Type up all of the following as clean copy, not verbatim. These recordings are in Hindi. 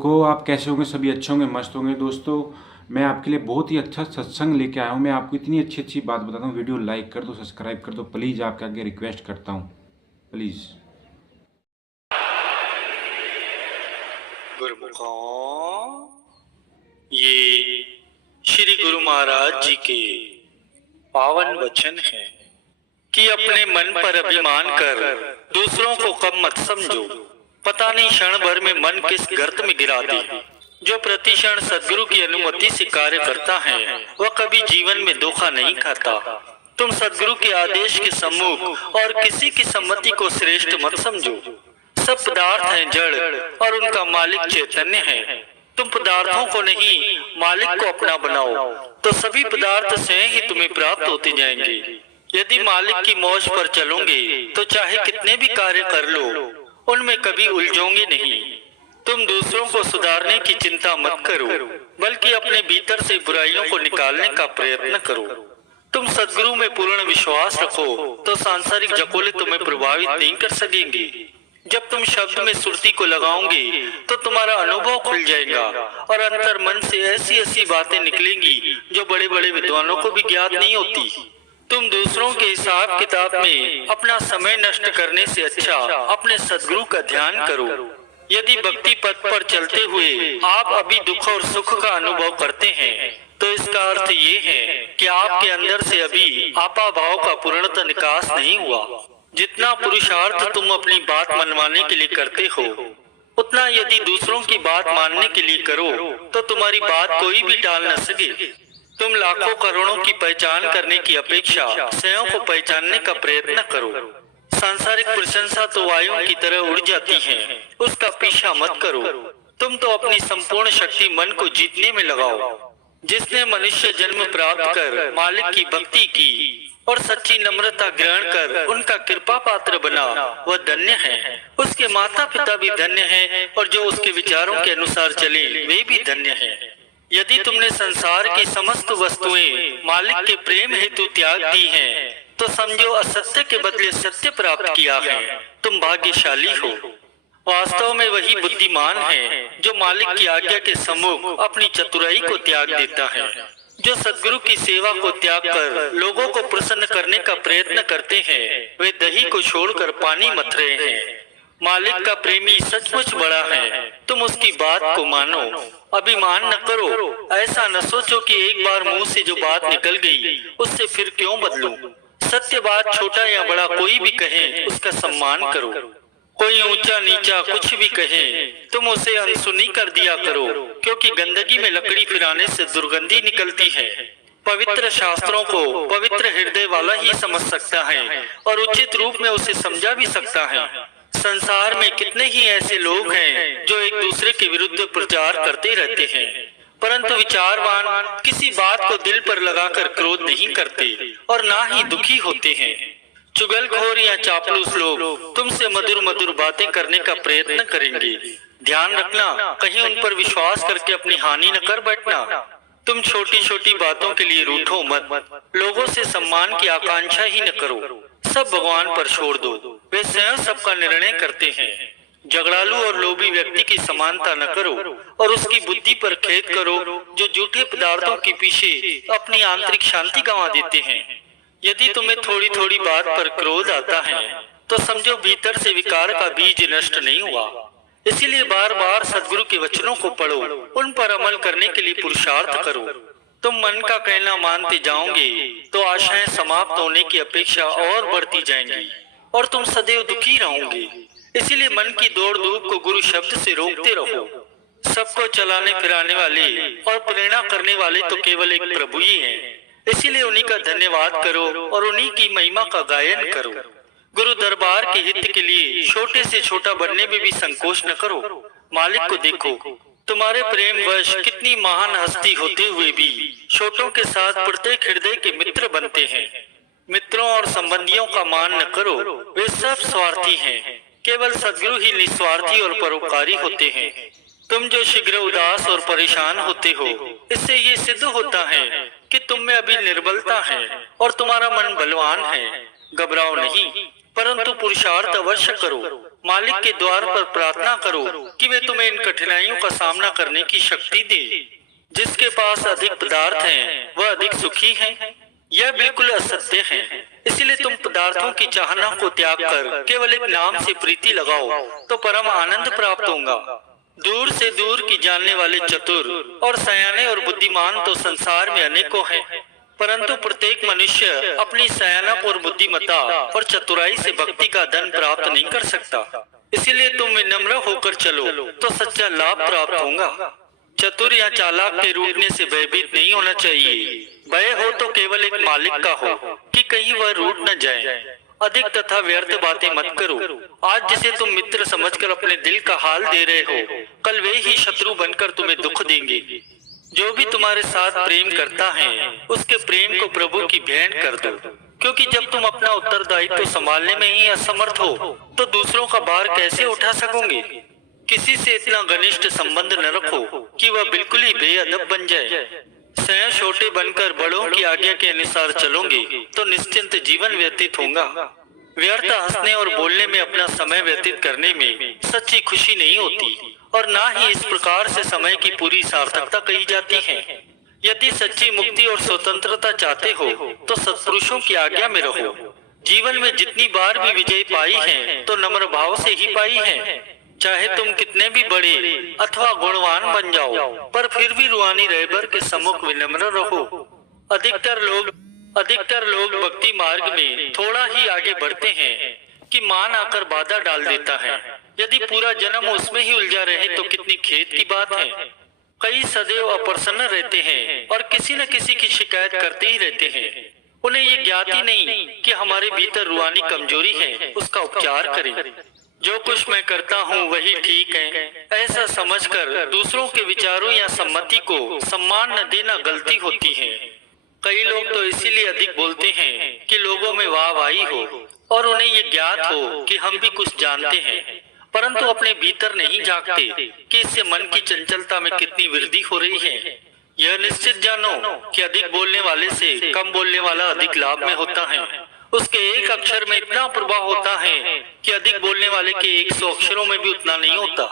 को आप कैसे होंगे? सभी अच्छे होंगे, मस्त होंगे। दोस्तों, मैं आपके लिए बहुत ही अच्छा सत्संग लेके आया हूँ। मैं आपको इतनी अच्छी अच्छी बात बताता हूँ। वीडियो लाइक कर दो, सब्सक्राइब कर दो प्लीज़। आपके आगे रिक्वेस्ट करता हूँ प्लीज़। गुरुमुखों, ये श्री गुरु महाराज जी के पावन वचन हैं कि अपने मन पर अभिमान कर दूसरों को कम मत समझो। पता नहीं क्षण भर में मन किस गर्त में गिरा दे। जो प्रतिक्षण सदगुरु की अनुमति से कार्य करता है वह कभी जीवन में धोखा नहीं खाता। तुम सदगुरु के आदेश के सम्मुख और किसी की सम्मति को श्रेष्ठ मत समझो। सब पदार्थ हैं जड़ और उनका मालिक चैतन्य है। तुम पदार्थों को नहीं मालिक को अपना बनाओ तो सभी पदार्थ स्वयं ही तुम्हें प्राप्त होते जाएंगे। यदि मालिक की मौज पर चलोगे तो चाहे कितने भी कार्य कर लो उनमें कभी उलझोगे नहीं। तुम दूसरों को सुधारने की चिंता मत करो बल्कि अपने भीतर से बुराइयों को निकालने का प्रयत्न करो। तुम सदगुरु में पूर्ण विश्वास रखो तो सांसारिक जकोले तुम्हें प्रभावित नहीं कर सकेंगे। जब तुम शब्द में सुरती को लगाओगे तो तुम्हारा अनुभव खुल जाएगा और अंतर मन से ऐसी ऐसी बातें निकलेंगी जो बड़े बड़े विद्वानों को भी ज्ञात नहीं होती। तुम दूसरों के हिसाब किताब में अपना समय नष्ट करने से अच्छा अपने सदगुरु का ध्यान करो। यदि भक्ति पथ पर चलते हुए आप अभी दुख और सुख का अनुभव करते हैं तो इसका अर्थ ये है कि आपके अंदर से अभी आपा भाव का पूर्णतः निकास नहीं हुआ। जितना पुरुषार्थ तुम अपनी बात मनवाने के लिए करते हो उतना यदि दूसरों की बात मानने के लिए करो तो तुम्हारी बात कोई भी टाल न सके। तुम लाखों करोड़ों की पहचान करने की अपेक्षा स्वयं को पहचानने का प्रयत्न करो। सांसारिक प्रशंसा तो वायु की तरह उड़ जाती है, उसका पीछा मत करो। तुम तो अपनी संपूर्ण शक्ति मन को जीतने में लगाओ। जिसने मनुष्य जन्म प्राप्त कर मालिक की भक्ति की और सच्ची नम्रता ग्रहण कर उनका कृपा पात्र बना वह धन्य है। उसके माता पिता भी धन्य हैं और जो उसके विचारों के अनुसार चले वे भी धन्य हैं। यदि तुमने संसार की समस्त वस्तुएं मालिक के प्रेम हेतु त्याग दी हैं, तो समझो असत्य के बदले सत्य प्राप्त किया है। तुम भाग्यशाली हो। वास्तव में वही बुद्धिमान है जो मालिक की आज्ञा के सम्मुख अपनी चतुराई को त्याग देता है। जो सदगुरु की सेवा को त्याग कर लोगों को प्रसन्न करने का प्रयत्न करते हैं वे दही को छोड़कर पानी मथ रहे हैं। मालिक का प्रेमी सचमुच बड़ा है, तुम उसकी बात को मानो। अभिमान न करो। ऐसा न सोचो कि एक बार मुंह से जो बात निकल गई उससे फिर क्यों बदलूं। सत्य बात छोटा या बड़ा कोई भी कहे उसका सम्मान करो। कोई ऊंचा नीचा कुछ भी कहे तुम उसे अनसुनी कर दिया करो, क्योंकि गंदगी में लकड़ी फिराने से दुर्गंधी निकलती है। पवित्र शास्त्रों को पवित्र हृदय वाला ही समझ सकता है और उचित रूप में उसे समझा भी सकता है। संसार में कितने ही ऐसे लोग हैं जो एक दूसरे के विरुद्ध प्रचार करते रहते हैं, परंतु विचारवान किसी बात को दिल पर लगाकर क्रोध नहीं करते और ना ही दुखी होते हैं। चुगलखोर या चापलूस लोग तुमसे मधुर मधुर बातें करने का प्रयत्न करेंगे। ध्यान रखना कहीं उन पर विश्वास करके अपनी हानि न कर बैठना। तुम छोटी छोटी बातों के लिए रूठो मत। लोगों से सम्मान की आकांक्षा ही न करो। सब भगवान पर छोड़ दो, वे स्वयं सबका निर्णय करते हैं। झगड़ालू और लोभी व्यक्ति की समानता न करो और उसकी बुद्धि पर खेद करो जो झूठे पदार्थों के पीछे अपनी आंतरिक शांति गंवा देते हैं। यदि तुम्हें थोड़ी थोड़ी बात पर क्रोध आता है तो समझो भीतर से विकार का बीज नष्ट नहीं हुआ। इसीलिए बार बार सदगुरु के वचनों को पढ़ो, उन पर अमल करने के लिए पुरुषार्थ करो। तुम मन का कहना मानते जाओगे तो आशाएं समाप्त होने की अपेक्षा और बढ़ती जाएंगी और तुम सदैव दुखी रहोगे। इसीलिए मन की दौड़ धूप को गुरु शब्द से रोकते रहो। सबको चलाने फिराने वाले और प्रेरणा करने वाले तो केवल एक प्रभु ही हैं। इसीलिए उन्हीं का धन्यवाद करो और उन्हीं की महिमा का गायन करो। गुरु दरबार के हित के लिए छोटे से छोटा बनने में भी संकोच न करो। मालिक को देखो, तुम्हारे प्रेम वश कितनी महान हस्ती होते हुए भी छोटों के साथ प्रत्येक हृदय के मित्र बनते हैं। मित्रों और संबंधियों का मान न करो, वे सब स्वार्थी हैं। केवल सदगुरु ही निस्वार्थी और परोपकारी होते हैं। तुम जो शीघ्र उदास और परेशान होते हो, इससे ये सिद्ध होता है कि तुम में अभी निर्बलता है और तुम्हारा मन बलवान है। घबराओ नहीं, परंतु पुरुषार्थ अवश्य करो। मालिक के द्वार पर प्रार्थना करो कि वे तुम्हें इन कठिनाइयों का सामना करने की शक्ति दे। जिसके पास अधिक पदार्थ हैं, वह अधिक सुखी है। यह बिल्कुल असत्य है। इसलिए तुम पदार्थों की चाहना को त्याग कर केवल एक नाम से प्रीति लगाओ तो परम आनंद प्राप्त होगा। दूर से दूर की जानने वाले चतुर और सयाने और बुद्धिमान तो संसार में अनेकों हैं, परंतु प्रत्येक मनुष्य अपनी सयानप और बुद्धिमत्ता और चतुराई से भक्ति का धन प्राप्त नहीं कर सकता। इसीलिए तुम विनम्र होकर चलो तो सच्चा लाभ प्राप्त होगा। चतुर या चालाक के रूठने से भयभीत नहीं होना चाहिए। भय हो तो केवल एक मालिक का हो कि कहीं वह रूठ न जाए। अधिक तथा व्यर्थ बातें मत करो। आज जिसे तुम मित्र समझकर अपने दिल का हाल दे रहे हो, कल वे ही शत्रु बनकर तुम्हें दुख देंगे। जो भी तुम्हारे साथ प्रेम करता है, उसके प्रेम को प्रभु की भेंट कर दो, क्योंकि जब तुम अपना उत्तरदायित्व संभालने में ही असमर्थ हो तो दूसरों का भार कैसे उठा सकोगे। किसी से इतना घनिष्ठ संबंध न रखो कि वह बिल्कुल ही बेअदब बन जाए। स्वयं छोटे बनकर बड़ों की आज्ञा के अनुसार चलोगे तो निश्चिंत जीवन व्यतीत होगा। व्यर्थ हंसने और बोलने में अपना समय व्यतीत करने में सच्ची खुशी नहीं होती और ना ही इस प्रकार से समय की पूरी सार्थकता कही जाती है। यदि सच्ची मुक्ति और स्वतंत्रता चाहते हो तो सत्पुरुषों की आज्ञा में रहो। जीवन में जितनी बार भी विजय पाई है तो नम्र भाव से ही पाई है। चाहे तुम कितने भी बड़े अथवा गुणवान बन जाओ, पर फिर भी रूहानी रहबर के सम्मुख विनम्र रहो। अधिकतर लोग भक्ति मार्ग में थोड़ा ही आगे बढ़ते हैं कि मान आकर बाधा डाल देता है। यदि पूरा जन्म उसमें ही उलझा रहे तो कितनी खेद की बात है। कई सदैव अप्रसन्न रहते हैं और किसी न किसी की शिकायत करते ही रहते हैं। उन्हें ये ज्ञात ही नहीं कि हमारे भीतर रूहानी कमजोरी है, उसका उपचार करें। जो कुछ मैं करता हूँ वही ठीक है, ऐसा समझकर दूसरों के विचारों या सम्मति को सम्मान न देना गलती होती है। कई लोग तो इसीलिए अधिक बोलते हैं कि लोगों में वाहवाही हो और उन्हें ये ज्ञात हो कि हम भी कुछ जानते हैं, परंतु अपने भीतर नहीं झांकते कि इससे मन की चंचलता में कितनी वृद्धि हो रही है। यह निश्चित जानो कि अधिक बोलने वाले से कम बोलने वाला अधिक लाभ में होता है। उसके एक अक्षर में इतना प्रभाव होता है कि अधिक बोलने वाले के 100 अक्षरों में भी उतना नहीं होता।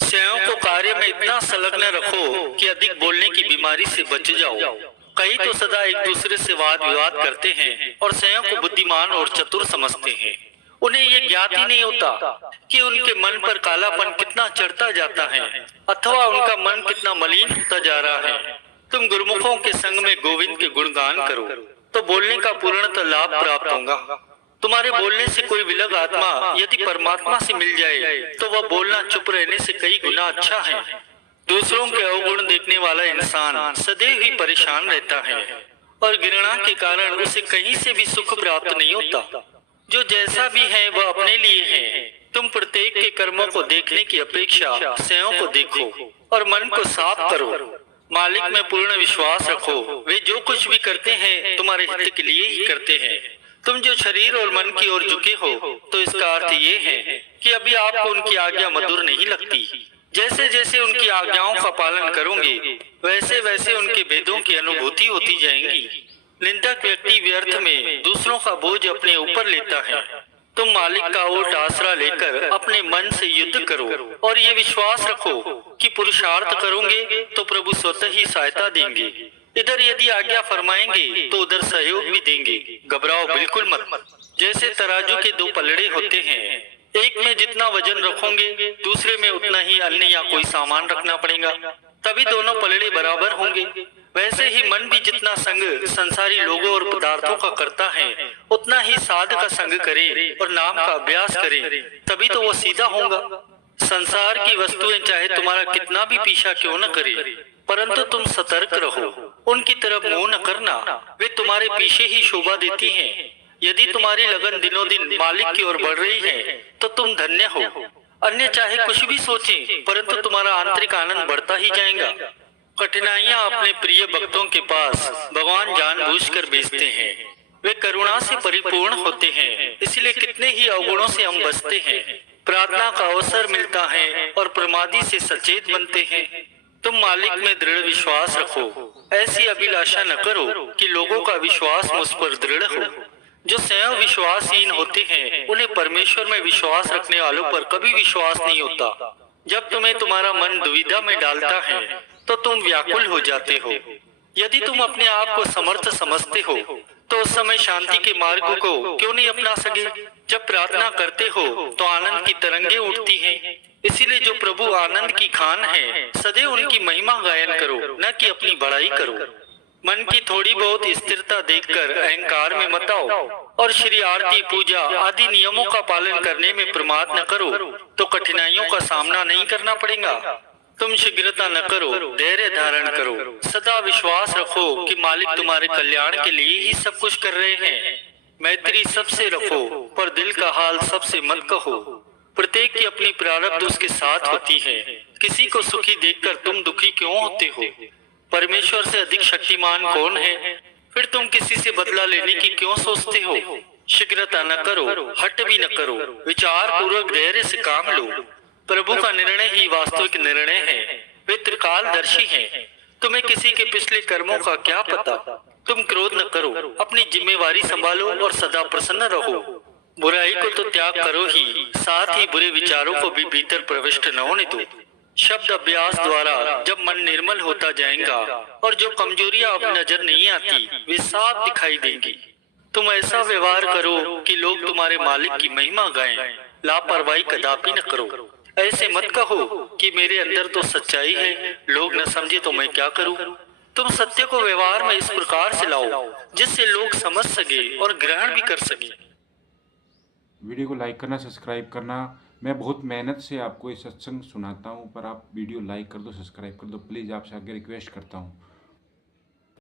स्वयं को कार्य में इतना संलग्न रखो कि अधिक बोलने की बीमारी से बच जाओ। कई तो सदा एक दूसरे से वाद विवाद करते हैं और स्वयं को बुद्धिमान और चतुर समझते हैं। उन्हें ये ज्ञात ही नहीं होता कि उनके मन पर कालापन कितना चढ़ता जाता है अथवा उनका मन कितना मलिन होता जा रहा है। तुम गुरुमुखों के संग में गोविंद के गुणगान करो तो बोलने का पूर्णतः लाभ प्राप्त होगा। तुम्हारे बोलने से कोई विलग आत्मा यदि परमात्मा से मिल जाए तो वह बोलना चुप रहने से कई गुना अच्छा है। दूसरों के अवगुण देखने वाला इंसान सदैव ही परेशान रहता है और घृणा के कारण उसे कहीं से भी सुख प्राप्त नहीं होता। जो जैसा भी है वह अपने लिए है। तुम प्रत्येक के कर्मों को देखने की अपेक्षा स्वयं को देखो और मन को साफ करो। मालिक में पूर्ण विश्वास रखो। वे जो कुछ भी करते हैं तुम्हारे हित के लिए ही करते हैं। तुम जो शरीर और मन की ओर झुके हो तो इसका अर्थ ये है कि अभी आपको उनकी आज्ञा मधुर नहीं लगती। जैसे जैसे उनकी आज्ञाओं का पालन करोगे वैसे वैसे उनके भेदों की अनुभूति होती जाएंगी। निंदक व्यक्ति व्यर्थ में दूसरों का बोझ अपने ऊपर लेता है। तुम मालिक का ओट आसरा लेकर अपने मन से युद्ध करो और ये विश्वास रखो कि पुरुषार्थ करोगे तो प्रभु स्वतः ही सहायता देंगे। इधर यदि आज्ञा फरमाएंगे तो उधर सहयोग भी देंगे। घबराओ बिल्कुल मत। जैसे तराजू के 2 पलड़े होते हैं, एक में जितना वजन रखोगे दूसरे में उतना ही अन्य या कोई सामान रखना पड़ेगा, तभी दोनों पलड़े बराबर होंगे। वैसे ही मन भी जितना संग संसारी लोगों और पदार्थों का करता है उतना ही साध का संग करे और नाम का अभ्यास करे, तभी तो वो सीधा होगा। संसार की वस्तुएं चाहे तुम्हारा कितना भी पीछा क्यों न करे, परंतु तुम सतर्क रहो। उनकी तरफ मुंह न करना, वे तुम्हारे पीछे ही शोभा देती हैं। यदि तुम्हारी लगन दिनों दिन मालिक की ओर बढ़ रही है तो तुम धन्य हो। अन्य चाहे कुछ भी सोचें, परंतु तुम्हारा आंतरिक आनंद बढ़ता ही जाएगा। कठिनाइयां अपने प्रिय भक्तों के पास भगवान जानबूझकर भेजते हैं। वे करुणा से परिपूर्ण होते हैं, इसलिए कितने ही अवगुणों से हम बचते हैं। प्रार्थना का अवसर मिलता है और प्रमादी से सचेत बनते हैं। तुम मालिक में दृढ़ विश्वास रखो। ऐसी अभिलाषा न करो कि लोगों का विश्वास मुझ पर दृढ़ हो। जो स्वयं विश्वासहीन होते हैं उन्हें परमेश्वर में विश्वास रखने वालों पर कभी विश्वास नहीं होता। जब तुम्हें तुम्हारा मन दुविधा में डालता है तो तुम व्याकुल हो जाते हो। यदि तुम अपने आप को समर्थ समझते हो तो उस समय शांति के मार्ग को क्यों नहीं अपना सके। जब प्रार्थना करते हो तो आनंद की तरंगे उठती हैं। इसीलिए जो प्रभु आनंद की खान है सदैव उनकी महिमा गायन करो, न कि अपनी बड़ाई करो। मन की थोड़ी बहुत स्थिरता देखकर अहंकार में मत आओ और श्री आरती पूजा आदि नियमों का पालन करने में प्रमाद न करो तो कठिनाइयों का सामना नहीं करना पड़ेगा। तुम शीघ्रता न करो, धैर्य धारण करो, सदा विश्वास रखो कि मालिक तुम्हारे कल्याण के लिए ही सब कुछ कर रहे हैं। मैत्री सबसे रखो पर दिल का हाल सबसे मत कहो। प्रत्येक की अपनी प्रारब्ध उसके साथ होती है। किसी को सुखी देखकर तुम दुखी क्यों होते हो? परमेश्वर से अधिक शक्तिमान कौन है? फिर तुम किसी से बदला लेने की क्यों सोचते हो? शीघ्रता न करो, हट भी न करो, विचार पूर्वक धैर्य से काम लो। प्रभु का निर्णय ही वास्तविक निर्णय है। वे त्रिकालदर्शी हैं। तुम्हें किसी के पिछले कर्मों का क्या पता? तुम क्रोध न करो, अपनी जिम्मेवारी संभालो और सदा प्रसन्न रहो। बुराई को तो त्याग करो ही, साथ ही बुरे विचारों को भी भीतर प्रविष्ट न होने दो। शब्द अभ्यास द्वारा जब मन निर्मल होता जाएगा और जो कमजोरियां अब नजर नहीं आती वे साफ दिखाई देंगी। तुम ऐसा व्यवहार करो कि लोग तुम्हारे मालिक की महिमा गाएं। लापरवाही कदापि न करो। ऐसे मत कहो कि मेरे अंदर तो सच्चाई है, लोग न समझे तो मैं क्या करूं। तुम सत्य को व्यवहार में इस प्रकार से लाओ जिससे लोग समझ सके और ग्रहण भी कर सके। वीडियो को लाइक करना, सब्सक्राइब करना। मैं बहुत मेहनत से आपको ये सत्संग सुनाता हूँ, पर आप वीडियो लाइक कर दो, सब्सक्राइब कर दो, प्लीज़ आपसे आगे रिक्वेस्ट करता हूँ।